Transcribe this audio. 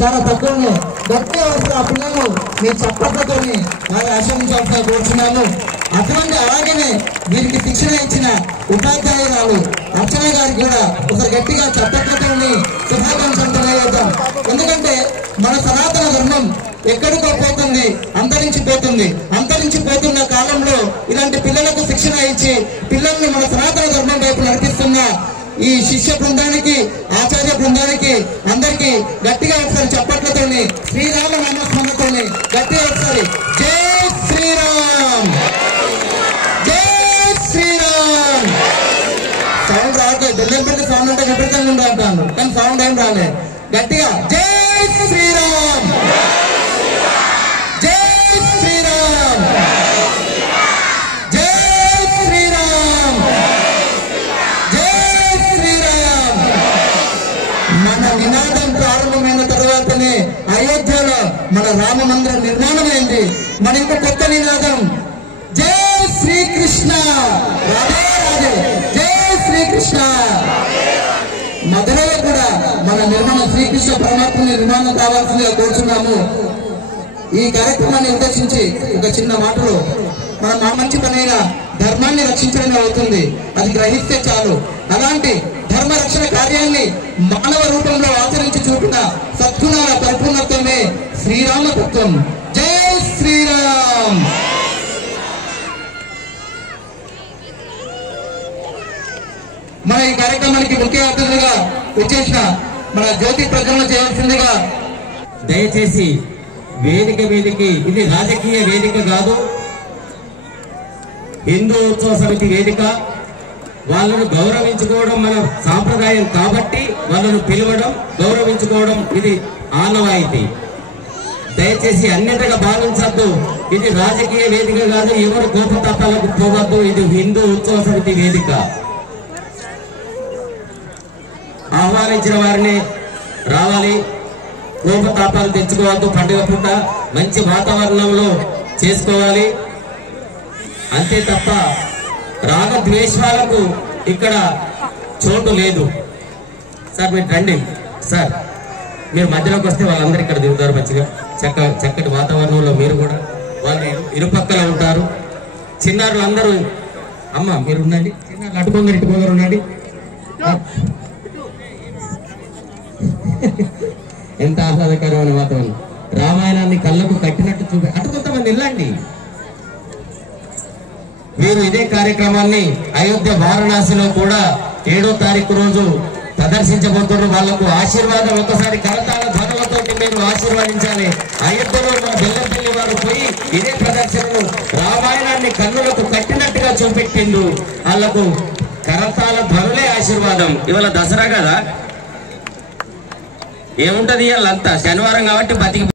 చాలా తక్కువనే. గట్టిగా వస్తే ఆ పిల్లలు మీ చప్పట్లతో వారి ఆశ్రమించాల్సిన కోరుచున్నాను. అటువంటి అలాగనే వీరికి శిక్షణ ఇచ్చిన ఉపాధ్యాయురాలు అర్చన గారికి కూడా ఒకసారి గట్టిగా చప్పట్లతో శుభాకాంక్షలు తెలియజేద్దాం. ఎందుకంటే మన సనాతన ధర్మం ఎక్కడికో పోతుంది, అంతరించిపోతున్న కాలంలో ఇలాంటి పిల్లలకు శిక్షణ ఇచ్చి పిల్లల్ని మన సనాతన ధర్మం వైపు నడిపిస్తున్న ఈ శిష్య బృందానికి, ఆచార్య బృందానికి అందరికీ గట్టిగా ఒకసారి చప్పట్లతో శ్రీరామ నామస్మరణతో గట్టిగా ఒకసారి జై శ్రీరామ్, జై శ్రీరామ్. సౌండ్ రావట్లేదు. బెల్లంపల్లి సౌండ్ అంటే విపరీతంగా ఉండే అంటాను, కానీ సౌండ్ ఏం రాలే. గట్టిగా జై శ్రీరామ్, జై శ్రీరామ్, జై శ్రీరామ్, జై శ్రీరామ్. మన నినాదం ప్రారంభమైన తర్వాతనే అయోధ్యలో మన రామ మందిర నిర్మాణమైంది. మన ఇంకో కొత్త నినాదం జై శ్రీకృష్ణ, రాధే రాధే, జై శ్రీకృష్ణ. మధురలో కూడా మన నిర్మాణం శ్రీకృష్ణ పరమాత్మ నిర్మాణం కావాల్సిందిగా కోరుచున్నాము. ఈ కార్యక్రమాన్ని ఉద్దేశించి ఒక చిన్న మాటలో మనం మా మంచి పనైనా ధర్మాన్ని రక్షించడం అవుతుంది, అది గ్రహిస్తే చాలు. అలాంటి ధర్మ రక్షణ కార్యాన్ని మానవ రూపంలో ఆచరించి చూపిన సద్గుణాల పరిపూర్ణత్వమే శ్రీరామతత్వం. జై శ్రీరామ్. మన ఈ కార్యక్రమానికి ముఖ్య అతిథులుగా వచ్చేసిన మన జ్యోతి ప్రజ్వలన చేయాల్సిందిగా. దయచేసి వేదికకి ఇది రాజకీయ వేదిక కాదు, హిందూ ఉత్సవ సమితి వేదిక. వాళ్ళను గౌరవించుకోవడం మన సాంప్రదాయం కాబట్టి వాళ్ళను పిలవడం, గౌరవించుకోవడం ఇది ఆనవాయితీ. దయచేసి అన్నిటిగా భావించద్దు. ఇది రాజకీయ వేదిక కాదు, ఎవరు కోపతాపాలకు పోవద్దు. ఇది హిందూ ఉత్సవ సమితి వేదిక. ఆహ్వానించిన వారిని రావాలి, కోపతాపాలు తెచ్చుకోవద్దు. పండుగ పూట మంచి వాతావరణంలో చేసుకోవాలి, అంతే తప్ప రాగద్వేషాలకు ఇక్కడ చోటు లేదు. సార్ మీరు రండి సార్, మీరు మధ్యలోకి వస్తే వాళ్ళందరూ ఇక్కడ దిగుతారు మంచిగా. చక్కటి వాతావరణంలో మీరు కూడా వాళ్ళు ఇరుపక్కల ఉంటారు. చిన్నారులు అందరూ అమ్మ మీరు ఉండండి, చిన్నారులు అటుకొందరు ఇటుకొందరు ఉండండి. ఎంత ఆహ్లాదకరమైన వాతావరణం. రామాయణాన్ని కళ్ళకు కట్టినట్టు చూపి అటు కొంతమంది వెళ్ళండి. వీరు ఇదే కార్యక్రమాన్ని అయోధ్య వారణాసిలో కూడా 7వ తారీఖు రోజు ప్రదర్శించబోతున్నారు. వాళ్లకు ఆశీర్వాదం ఒకసారి కరతాళ ధ్వనులతో మీరు ఆశీర్వదించాలి. అయోధ్యలో మన బెల్లంపల్లి వారు పోయి ఇదే ప్రదర్శనను రామాయణాన్ని కన్నులకు కట్టినట్టుగా చూపెట్టిండు. వాళ్లకు కరతాళ ధ్వనులే ఆశీర్వాదం. ఇవాళ దసరా కదా, ఏముంటది వాళ్ళంతా శనివారం కాబట్టి బతికి